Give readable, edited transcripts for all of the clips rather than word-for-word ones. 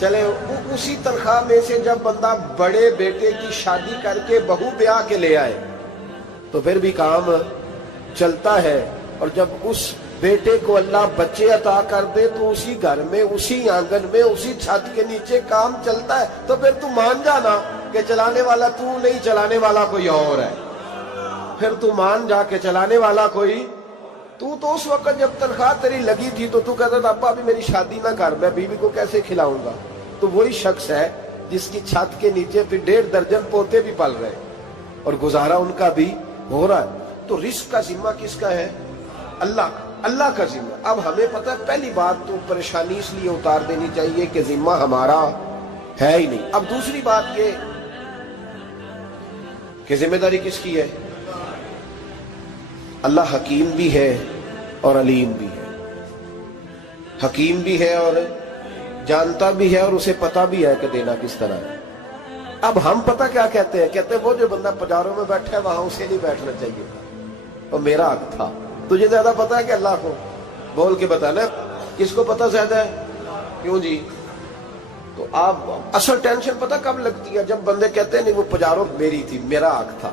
چلے اسی تنخواہ میں سے جب بندہ بڑے بیٹے کی شادی کر کے بہو بیاہ کے لے آئے تو پھر بھی کام چلتا ہے، اور جب اس بیٹے کو اللہ بچے عطا کر دے تو اسی گھر میں، اسی آنگن میں، اسی چھت کے نیچے کام چلتا ہے۔ تو پھر تو مان جانا کہ چلانے والا تو نہیں، چلانے والا کوئی اور ہے۔ پھر تو مان جا کہ چلانے والا کوئی، تو اس وقت جب تنخواہ تیری لگی تھی تو کہتا تھا ابا ابھی میری شادی نہ کر، میں بیوی کو کیسے کھلاؤں گا؟ تو وہی شخص ہے جس کی چھت کے نیچے پھر 1.5 درجن پوتے بھی پل رہے اور گزارا ان کا بھی ہو رہا ہے۔ تو رزق کا ذمہ کس کا ہے؟ اللہ کا ذمہ۔ اب ہمیں پتہ ہے پہلی بات تو پریشانی اس لیے اتار دینی چاہیے کہ ذمہ ہمارا ہے ہی نہیں۔ اب دوسری بات یہ کہ ذمہ داری کس کی ہے؟ اللہ حکیم بھی ہے اور علیم بھی ہے، حکیم بھی ہے اور جانتا بھی ہے، اور اسے پتہ بھی ہے کہ دینا کس طرح ہے۔ اب ہم پتہ کیا کہتے ہیں؟ کہتے ہیں وہ جو بندہ پجاروں میں بیٹھا ہے وہاں اسے نہیں بیٹھنا چاہیے تھا، اور میرا حق تھا۔ تجھے زیادہ پتہ ہے کہ اللہ کو؟ بول کے بتانا کس کو پتہ زیادہ ہے؟ کیوں جی؟ تو آپ اصل ٹینشن پتہ کب لگتی ہے؟ جب بندے کہتے ہیں نہیں وہ پجاروں میری تھی، میرا حق تھا۔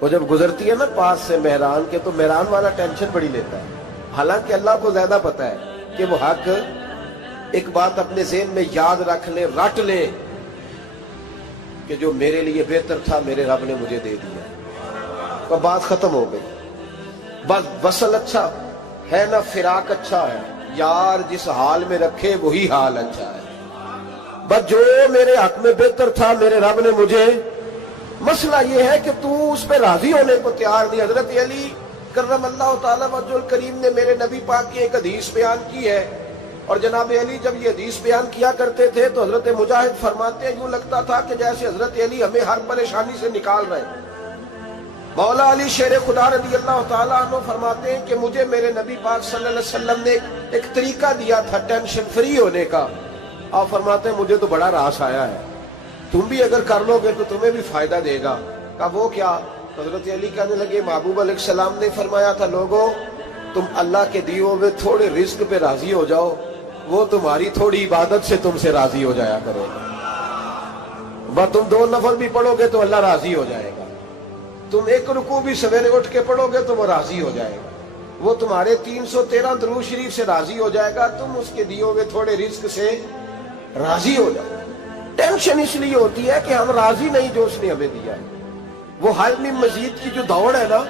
وہ جب گزرتی ہے نا پاس سے مہران کے تو مہران والا ٹینشن بڑی لیتا ہے، حالانکہ اللہ کو زیادہ پتہ ہے کہ وہ حق۔ ایک بات اپنے ذہن میں یاد رکھ لیں، رٹ لیں کہ جو میرے لیے بہتر تھا میرے رب نے مجھے دے دیا، تو بات ختم ہو گئی۔ بس وصل اچھا ہے نہ فراق اچھا ہے، یار جس حال میں رکھے وہی حال اچھا ہے۔ بس جو میرے حق میں بہتر تھا میرے رب نے مجھے، مسئلہ یہ ہے کہ تو اس پہ راضی ہونے کو تیار نہیں۔ حضرت علی کرم اللہ تعالی وجہ الکریم نے میرے نبی پاک کی ایک حدیث بیان کی ہے، اور جناب علی جب یہ حدیث بیان کیا کرتے تھے تو حضرت مجاہد فرماتے ہیں یوں لگتا تھا کہ جیسے حضرت علی ہمیں ہر پریشانی سے نکال رہے ہیں۔ مولا علی شیر خدا رضی اللہ تعالیٰ عنہ فرماتے ہیں کہ مجھے میرے نبی پاک صلی اللہ علیہ وسلم نے ایک طریقہ دیا تھا ٹینشن فری ہونے کا۔ آپ فرماتے ہیں مجھے تو بڑا راس آیا ہے، تم بھی اگر کر لو گے تو تمہیں بھی فائدہ دے گا۔ کہا وہ کیا؟ حضرت علی کہنے لگے محبوب علیہ السلام نے فرمایا تھا لوگوں تم اللہ کے دیے ہوئے تھوڑے رزق پہ راضی ہو جاؤ، وہ تمہاری تھوڑی عبادت سے تم سے راضی ہو جایا کرو گا۔ بس تم 2 نفل بھی پڑھو گے تو اللہ راضی ہو جائے گا، تم 1 رکوع بھی سویرے اٹھ کے پڑھو گے تو وہ راضی ہو جائے گا، وہ تمہارے 313 درود شریف سے راضی ہو جائے گا، تم اس کے دیے ہوئے تھوڑے رزق سے راضی ہو جاؤ۔ ٹینشن اس لیے ہوتی ہے کہ ہم راضی نہیں جو اس نے ہمیں دیا ہے۔ وہ حل میں مزید کی جو دوڑ ہے نا،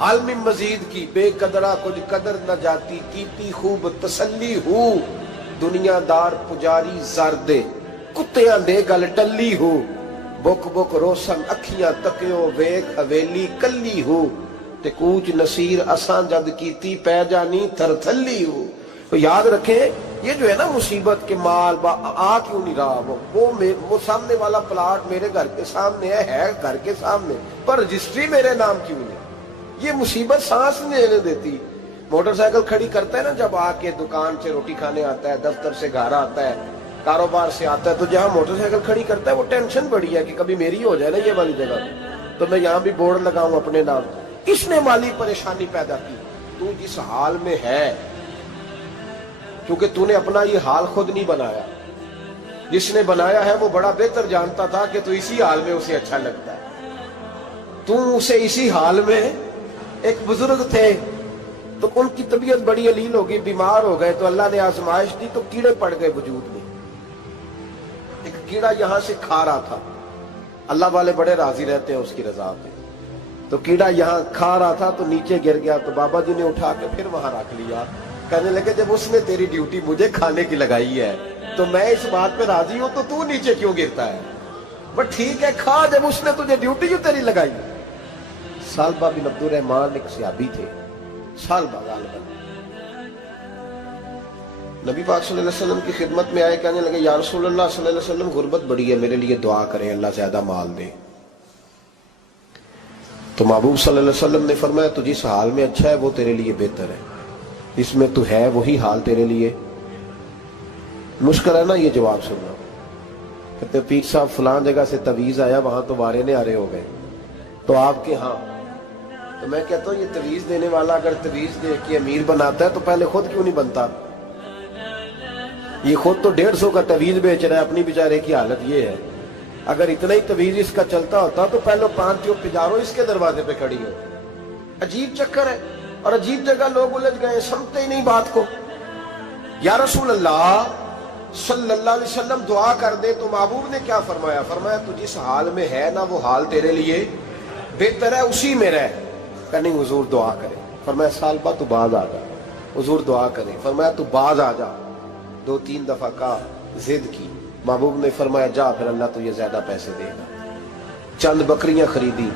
حل میں مزید کی، بے قدرہ کچھ قدر نہ جاتی، کیتی خوب تسلی ہو، دنیا دار پجاری زردے، کتیاں دے گل ٹلی ہو، بک بک روشن اکھیاں تکیو ویک حویلی کلی ہو، تے کوچ نصیر اساں جد کیتی پہ جانی تھر تھلی ہو۔ تو یاد رکھیں یہ جو ہے نا مصیبت کے مال آ کیوں نہیں رہا، وہ سامنے والا پلاٹ میرے گھر کے سامنے ہے گھر کے سامنے، پر رجسٹری میرے نام کیوں نہیں؟ یہ مصیبت سانس نہیں لینے دیتی۔ موٹر سائیکل کھڑی کرتا ہے نا جب آ کے دکان سے روٹی کھانے آتا ہے، دفتر سے گھر آتا ہے، کاروبار سے آتا ہے، تو جہاں موٹر سائیکل کھڑی کرتا ہے وہ ٹینشن بڑی ہے کہ کبھی میری ہو جائے نا یہ والی جگہ، تو میں یہاں بھی بورڈ لگاؤں اپنے نام۔ اس نے مالی پریشانی پیدا کی۔ تو جس حال میں ہے، کیونکہ تو نے اپنا یہ حال خود نہیں بنایا، جس نے بنایا ہے وہ بڑا بہتر جانتا تھا کہ تو اسی حال میں اسے اچھا لگتا ہے۔ تو اسے اسی حال میں، ایک بزرگ تھے تو ان کی طبیعت بڑی علیل ہو گئی، بیمار ہو گئے، تو اللہ نے آزمائش دی تو کیڑے پڑ گئے وجود میں۔ ایک کیڑا یہاں سے کھا رہا تھا، اللہ والے بڑے راضی رہتے ہیں اس کی رضا پہ، تو کیڑا یہاں کھا رہا تھا تو نیچے گر گیا، تو بابا جی نے اٹھا کے پھر وہاں رکھ لیا۔ کہنے لگے جب اس نے تیری ڈیوٹی مجھے کھانے کی لگائی ہے تو میں اس بات پہ راضی ہوں، تو نیچے کیوں گرتا ہے؟ بٹ ٹھیک ہے کھا، جب اس نے تجھے ڈیوٹی جو تیری لگائی۔ سالبہ بن عبد الرحمن ایک صحابی تھے، سالبہ غالباً، نبی پاک صلی اللہ علیہ وسلم کی خدمت میں آئے، کہنے لگے یا رسول اللہ صلی اللہ علیہ وسلم غربت بڑی ہے، میرے لیے دعا کریں اللہ زیادہ مال دے۔ تو محبوب صلی اللہ علیہ وسلم نے فرمایا تو جس حال میں اچھا ہے وہ تیرے لیے بہتر ہے، اس میں تو ہے وہی حال تیرے لیے۔ مشکل ہے نا یہ جواب سننا۔ کہتے پیر صاحب فلاں جگہ سے تویز آیا، وہاں تو وارے نے آرے ہو گئے، تو آپ کے ہاں؟ تو میں کہتا ہوں یہ تویز دینے والا اگر تویز دے کے امیر بناتا ہے تو پہلے خود کیوں نہیں بنتا؟ یہ خود تو 150 کا تویز بیچ رہا ہے، اپنی بیچارے کی حالت یہ ہے۔ اگر اتنا ہی تویز اس کا چلتا ہوتا تو پہلے 5 پجاروں اس کے دروازے پہ کھڑی ہو۔ عجیب چکر ہے اور عجیب جگہ لوگ الجھ گئے، سمجھتے ہی نہیں بات کو۔ یا رسول اللہ صلی اللہ علیہ وسلم دعا کر دے تو محبوب نے کیا فرمایا؟ فرمایا تو جس حال میں ہے نا وہ حال تیرے لیے بہتر ہے، اسی میں رہ۔ کہ نہیں حضور دعا کرے۔ فرمایا سال بعد تو باز آ جا۔ حضور دعا کرے۔ فرمایا تو باز آ جا۔ 2-3 دفعہ کا ضد کی، محبوب نے فرمایا جا پھر اللہ تجھے زیادہ پیسے دے گا۔ چند بکریاں خریدی،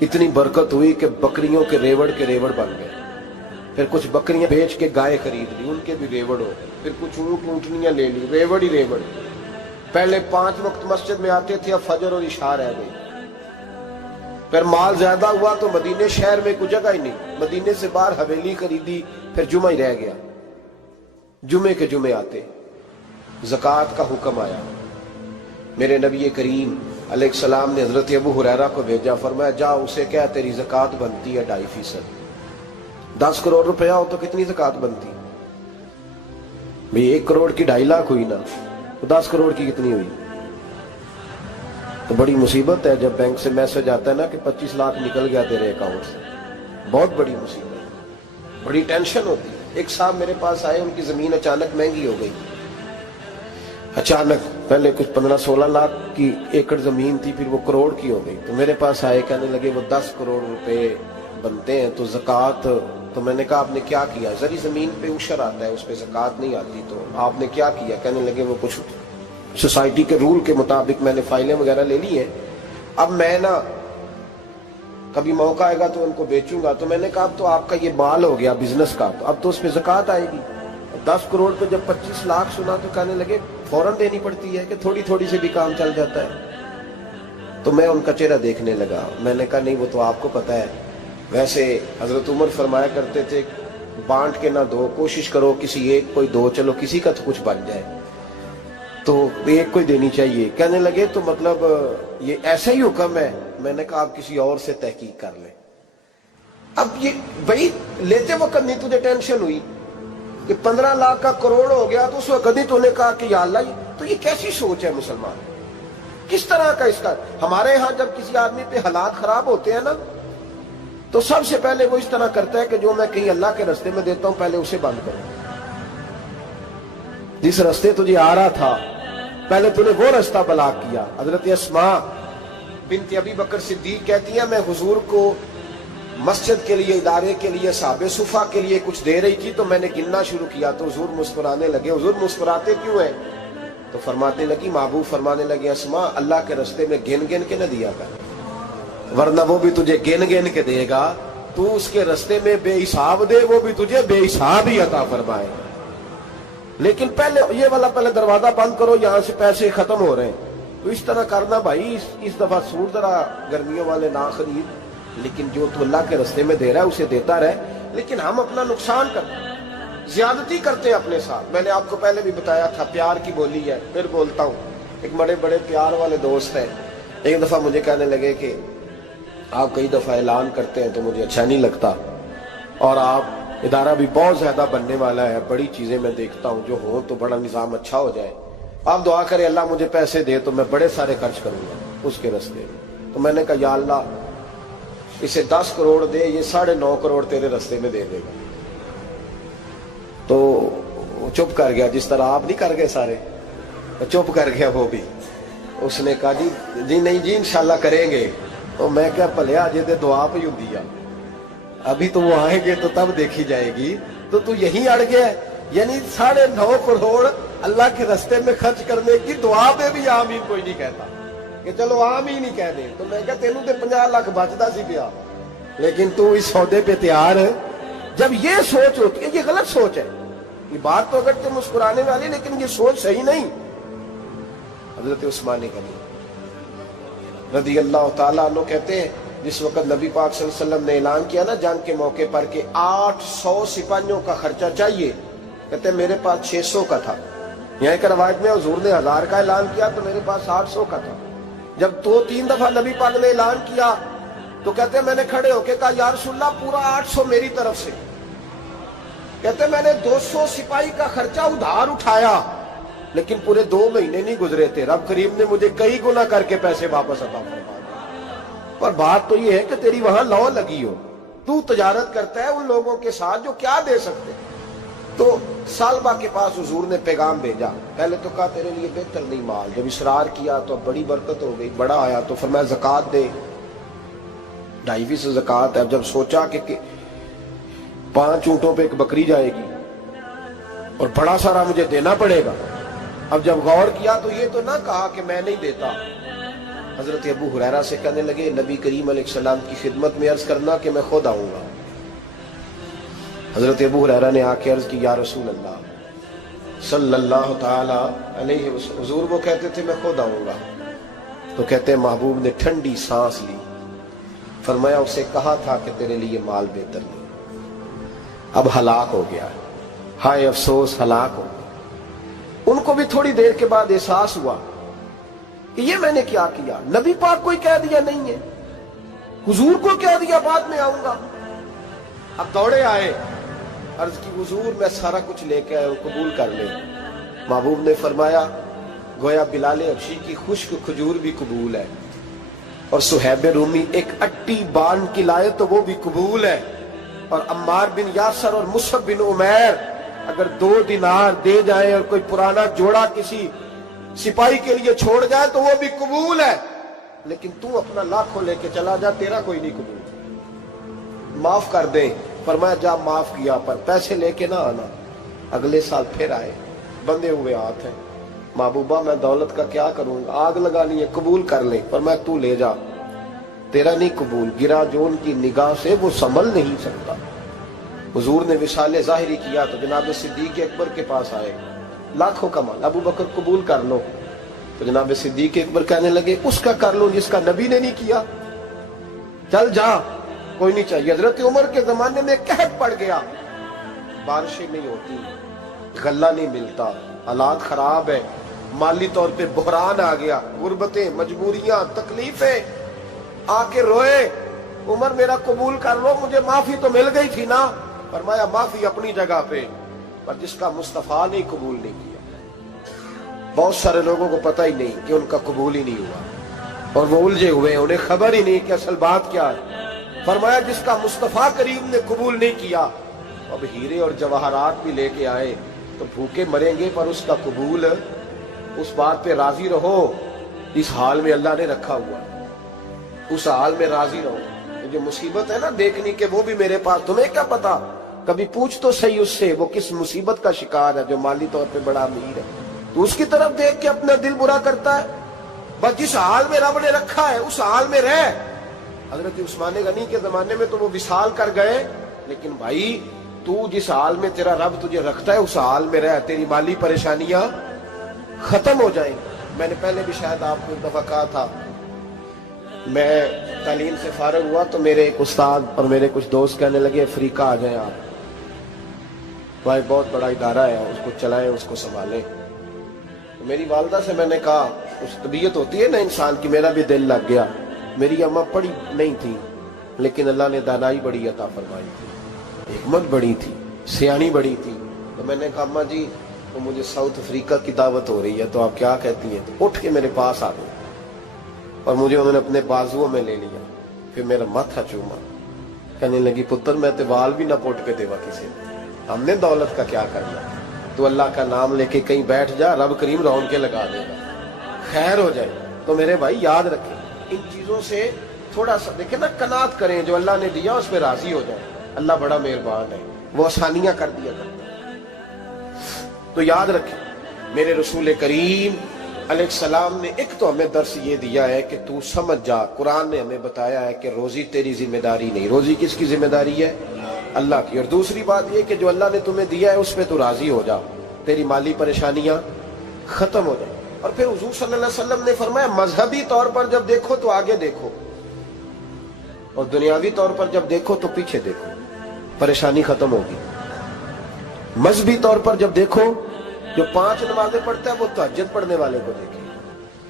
اتنی برکت ہوئی کہ بکریوں کے ریوڑ بن گئے۔ پھر کچھ بکریاں بیچ کے گائے خرید لی، ان کے بھی ریوڑ ہو گئے۔ پھر کچھ اونٹ اونٹنیاں لے لی، ریوڑ ہی ریوڑ۔ پہلے 5 وقت مسجد میں آتے تھے، اب فجر اور عشاء رہ گئی۔ پھر مال زیادہ ہوا تو مدینے شہر میں کوئی جگہ ہی نہیں، مدینے سے باہر حویلی خریدی، پھر جمعہ ہی رہ گیا۔ جمعے کے جمعے آتے، زکوٰۃ کا حکم آیا۔ میرے نبی کریم علیہ السلام نے حضرت ابو ہریرہ کو بھیجا، فرمایا جا اسے کہہ تیری زکوٰۃ بنتی ہے 2.5%۔ 10 کروڑ روپیہ ہو تو کتنی زکوٰۃ بنتی؟ بھئی 1 کروڑ کی 2.5 لاکھ ہوئی نا، تو 10 کروڑ کی کتنی ہوئی؟ تو بڑی مصیبت ہے جب بینک سے میسج آتا ہے نا کہ 25 لاکھ نکل گیا تیرے اکاؤنٹ سے، بہت بڑی مصیبت، بڑی ٹینشن ہوتی ہے۔ ایک صاحب میرے پاس آئے، ان کی زمین اچانک مہنگی ہو گئی، اچانک پہلے کچھ 15-16 لاکھ کی ایکڑ زمین تھی، پھر وہ کروڑ کی ہو گئی۔ تو میرے پاس آئے، کہنے لگے وہ 10 کروڑ روپے بنتے ہیں تو زکوٰۃ، تو میں نے کہا آپ نے کیا کیا؟ زری زمین پہ عشر آتا ہے، اس پہ زکوٰۃ نہیں آتی، تو آپ نے کیا کیا؟ کہنے لگے وہ کچھ سوسائٹی کے رول کے مطابق میں نے فائلیں وغیرہ لے لی ہیں، اب میں نا کبھی موقع آئے گا تو ان کو بیچوں گا۔ تو میں نے کہا اب تو آپ کا یہ مال ہو گیا بزنس کا، تو اب تو اس پہ زکوٰۃ آئے گی۔ 10 کروڑ پہ جب 25 لاکھ سنا تو کہنے لگے فوراً دینی پڑتی ہے کہ تھوڑی تھوڑی سے بھی کام چل جاتا ہے؟ تو میں ان کا چہرہ دیکھنے لگا، میں نے کہا نہیں وہ تو آپ کو پتا ہے، ویسے حضرت عمر فرمایا کرتے تھے بانٹ کے نہ دو، کوشش کرو کسی ایک کو دو، چلو کسی کا تو کچھ بن جائے، تو ایک کو دینی چاہیے۔ کہنے لگے تو مطلب یہ ایسا ہی حکم ہے؟ میں نے کہا آپ کسی اور سے تحقیق کر لیں۔ اب یہ بھائی لیتے وقت نہیں تجھے ٹینشن ہوئی کہ 15 لاکھ کا کروڑ ہو گیا، تو اس وقت نہیں تو نے کہا کہ یا اللہ، تو یہ کیسی سوچ ہے مسلمان؟ کس طرح کا اس کا؟ ہمارے ہاں جب کسی آدمی پہ حالات خراب ہوتے ہیں نا تو سب سے پہلے وہ اس طرح کرتا ہے کہ جو میں کہیں اللہ کے رستے میں دیتا ہوں پہلے اسے بند کروں۔ جس رستے تجھے آ رہا تھا پہلے تو نے وہ رستہ بلاک کیا۔ حضرت اسماء بنت ابی بکر صدیق کہتی ہیں میں حضور کو مسجد کے لیے، ادارے کے لیے، صحابہ صفا کے لیے کچھ دے رہی تھی، تو میں نے گننا شروع کیا تو حضور مسکرانے لگے۔ حضور مسکراتے کیوں ہیں؟ تو فرمانے لگی، محبوب فرمانے لگے اسماء اللہ کے رستے میں گن گن کے نہ دیا کر، ورنہ وہ بھی تجھے گن گن کے دے گا، تو اس کے رستے میں بے حساب دے، وہ بھی تجھے بے حساب ہی عطا فرمائے۔ لیکن پہلے یہ والا پہلے دروازہ بند کرو، یہاں سے پیسے ختم ہو رہے ہیں، تو اس طرح کرنا بھائی۔ اس دفعہ سوٹ ذرا گرمیوں والے نہ خرید، لیکن جو تو اللہ کے رستے میں دے رہا ہے اسے دیتا رہے۔ لیکن ہم اپنا نقصان کرتے ہیں، زیادتی کرتے ہیں اپنے ساتھ۔ میں نے آپ کو پہلے بھی بتایا تھا پیار کی بولی ہے، پھر بولتا ہوں۔ ایک بڑے بڑے پیار والے دوست ہیں، ایک دفعہ مجھے کہنے لگے کہ آپ کئی دفعہ اعلان کرتے ہیں تو مجھے اچھا نہیں لگتا، اور آپ ادارہ بھی بہت زیادہ بننے والا ہے، بڑی چیزیں میں دیکھتا ہوں جو ہوں تو بڑا نظام اچھا ہو جائے، آپ دعا کریں اللہ مجھے پیسے دے تو میں بڑے سارے خرچ کروں گا اس کے رستے میں۔ تو میں نے کہا یا اللہ اسے 10 کروڑ دے، یہ 9.5 کروڑ تیرے رستے میں دے دے گا۔ تو چپ کر گیا، جس طرح آپ نہیں کر گئے سارے، چپ کر گیا وہ بھی۔ اس نے کہا جی نہیں جی انشاءاللہ کریں گے۔ تو میں کیا پلیا جی دے دعا پہ ہوں دیا، ابھی تو وہ آئیں گے تو تب دیکھی جائے گی، تو یہیں اڑ گیا ہے۔ یعنی 9.5 کروڑ اللہ کے رستے میں خرچ کرنے کی دعا پہ بھی آمین کوئی نہیں کہتا کہ چلو آمین ہی کہہ دے۔ تو میں کہا تینوں تے 50 لاکھ بچتا سی پیا، لیکن تو اس سودے پہ تیار ہے۔ جب یہ سوچ ہوتی ہے، یہ غلط سوچ ہے، یہ بات تو اگر تے مسکرانے والی، لیکن یہ سوچ صحیح نہیں۔ حضرت عثمان غنی رضی اللہ تعالیٰ عنہ کہتے ہیں جس وقت نبی پاک صلی اللہ علیہ وسلم نے اعلان کیا نا جنگ کے موقع پر کہ 800 سپاہیوں کا خرچہ چاہیے، کہتے ہیں میرے پاس 600 کا تھا۔ یہاں ایک روایت میں حضور نے 1000 کا اعلان کیا تو میرے پاس 800 کا تھا۔ جب 2-3 دفعہ نبی پاک نے اعلان کیا تو کہتے ہیں میں نے کھڑے ہو کے کہا یا رسول اللہ پورا 800 میری طرف سے۔ کہتے میں نے 200 سپاہی کا خرچہ ادھار اٹھایا لیکن پورے 2 مہینے نہیں گزرے تھے، رب کریم نے مجھے کئی گنا کر کے پیسے واپس عطا فرما دیے۔ پر بات تو یہ ہے کہ تیری وہاں لو لگی ہو، تو تجارت کرتا ہے ان لوگوں کے ساتھ جو کیا دے سکتے۔ تو سالبہ کے پاس حضور نے پیغام بھیجا، پہلے تو کہا تیرے لیے بہتر نہیں مال، جب اصرار کیا تو بڑی برکت ہو گئی، بڑا آیا تو فرمایا زکوٰۃ دے، 2.5 زکوٰۃ ہے۔ اب جب سوچا کہ 5 اونٹوں پہ ایک بکری جائے گی اور بڑا سارا مجھے دینا پڑے گا، اب جب غور کیا تو یہ تو نہ کہا کہ میں نہیں دیتا۔ حضرت ابو ہریرہ سے کہنے لگے نبی کریم علیہ السلام کی خدمت میں عرض کرنا کہ میں خود آؤں گا۔ حضرت ابو ہریرہ نے آ کے عرض کی یا رسول اللہ صلی اللہ تعالی علیہ وسلم، حضور وہ کہتے تھے میں خود آؤں گا، تو کہتے محبوب نے ٹھنڈی سانس لی، فرمایا اسے کہا تھا کہ تیرے لیے مال بہتر نہیں، اب ہلاک ہو گیا، ہائے افسوس ہلاک ہو گیا۔ ان کو بھی تھوڑی دیر کے بعد احساس ہوا کہ یہ میں نے کیا کیا، نبی پاک کو ہی کہہ دیا نہیں ہے، حضور کو کہہ دیا بعد میں آؤں گا۔ اب دوڑے آئے، عرض کی حضور میں سارا کچھ لے کے آیا ہوں، قبول کر لیں۔ محبوب نے فرمایا گویا بلال حبشی کی خشک کھجور بھی قبول ہے، اور صہیب رومی ایک اٹی بان کی لائے تو وہ بھی قبول ہے، اور عمار بن یاسر اور مصعب بن عمیر اگر 2 دینار دے جائیں اور کوئی پرانا جوڑا کسی سپاہی کے لیے چھوڑ جائے تو وہ بھی قبول ہے، لیکن تو اپنا لاکھوں لے کے چلا جا، تیرا کوئی نہیں قبول، معاف کر دیں۔ فرمایا جا معاف کیا، پر پیسے لے کے نہ آنا۔ اگلے سال پھر آئے، بندے ہوئے ہاتھ ہیں، محبوبہ میں دولت کا کیا کروں گا، آگ لگانی ہے، قبول کر لیں۔ فرمایا تو لے جا، تیرا نہیں قبول، گرا جو ان کی نگاہ سے وہ سنبھل نہیں سکتا۔ حضور نے وصال ظاہری کیا تو جناب صدیق اکبر کے پاس آئے، لاکھوں کا مال، ابو بکر قبول کر لو، تو جناب صدیق اکبر کہنے لگے اس کا کر لو جس کا نبی نے نہیں کیا، چل جا کوئی نہیں چاہیے۔ حضرت عمر کے زمانے میں قحط پڑ گیا، بارشیں نہیں ہوتی، غلہ نہیں ملتا، حالات خراب ہے، مالی طور پہ بحران آ گیا، غربتیں، مجبوریاں، تکلیفیں، آ کے روئے، عمر میرا قبول کر لو، مجھے معافی تو مل گئی تھی نا۔ فرمایا معافی اپنی جگہ پہ، پر جس کا مصطفیٰ نے قبول نہیں کیا۔ بہت سارے لوگوں کو پتہ ہی نہیں کہ ان کا قبول ہی نہیں ہوا، اور وہ الجھے ہوئے، انہیں خبر ہی نہیں کہ اصل بات کیا ہے۔ فرمایا جس کا مصطفیٰ کریم نے قبول نہیں کیا، اب ہیرے اور جواہرات بھی لے کے آئے تو بھوکے مریں گے، پر اس کا قبول، اس بات پہ راضی رہو اس حال میں اللہ نے رکھا ہوا، اس حال میں راضی رہو۔ جو مصیبت ہے نا دیکھنی کہ وہ بھی میرے پاس، تمہیں کیا پتا، کبھی پوچھ تو صحیح اس سے وہ کس مصیبت کا شکار ہے، جو مالی طور پہ بڑا امیر ہے، تو اس کی طرف دیکھ کے اپنا دل برا کرتا ہے۔ بس جس حال میں رب نے رکھا ہے اس حال میں رہ۔ حضرت عثمان غنی کے زمانے میں تو وہ وصال کر گئے، لیکن بھائی تو جس حال میں تیرا رب تجھے رکھتا ہے اس حال میں رہ، تیری مالی پریشانیاں ختم ہو جائیں۔ میں نے پہلے بھی شاید آپ کو ایک دفعہ کہا تھا، میں تعلیم سے فارغ ہوا تو میرے ایک استاد اور میرے کچھ دوست کہنے لگے افریقہ آ جائیں آپ، بھائی بہت بڑا ادارہ ہے، اس کو چلائیں، اس کو سنبھالیں۔ میری والدہ سے میں نے کہا، اس طبیعت ہوتی ہے نا انسان کی، میرا بھی دل لگ گیا۔ میری اماں پڑھی نہیں تھی لیکن اللہ نے دانائی بڑی عطا فرمائی تھی، حکمت بڑی تھی، سیانی بڑی تھی۔ تو میں نے کہا اماں جی تو مجھے ساؤتھ افریقہ کی دعوت ہو رہی ہے، تو آپ کیا کہتی ہیں؟ تو اٹھ کے میرے پاس آ گئی اور مجھے انہوں نے اپنے بازوؤں میں لے لیا، پھر میرا ماتھا چوما، کہنے لگی پتر میں تے وال بھی نہ پوٹ کے دیوا کسی نے، ہم نے دولت کا کیا کرنا، تو اللہ کا نام لے کے کہیں بیٹھ جا، رب کریم رونقیں لگا دے گا، خیر ہو جائے۔ تو میرے بھائی یاد رکھیں ان چیزوں سے تھوڑا سا دیکھیں نا، قناعت کریں، جو اللہ نے دیا اس پہ راضی ہو جائیں، اللہ بڑا مہربان ہے، وہ آسانیاں کر دیا کرتا ہے۔ تو یاد رکھیں میرے رسول کریم علیہ السلام نے ایک تو ہمیں درس یہ دیا ہے کہ تو سمجھ جا، قرآن نے ہمیں بتایا ہے کہ روزی تیری ذمہ داری نہیں، روزی کس کی ذمہ داری ہے؟ اللہ کی۔ اور دوسری بات یہ کہ جو اللہ نے تمہیں دیا ہے اس پہ تو راضی ہو جا، تیری مالی پریشانیاں ختم ہو جائیں۔ اور پھر حضور صلی اللہ علیہ وسلم نے فرمایا مذہبی طور پر جب دیکھو تو آگے دیکھو، اور دنیاوی طور پر جب دیکھو تو پیچھے دیکھو، پریشانی ختم ہوگی۔ مذہبی طور پر جب دیکھو، جو 5 نمازیں پڑھتا ہے وہ تہجد پڑھنے والے کو دیکھے،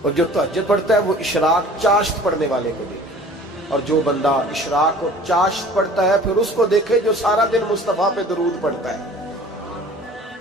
اور جو تہجد پڑھتا ہے وہ اشراق چاشت پڑھنے والے کو دیکھے، اور جو بندہ اشراق اور چاشت پڑھتا ہے پھر اس کو دیکھے جو سارا دن مصطفیٰ پہ درود پڑھتا ہے۔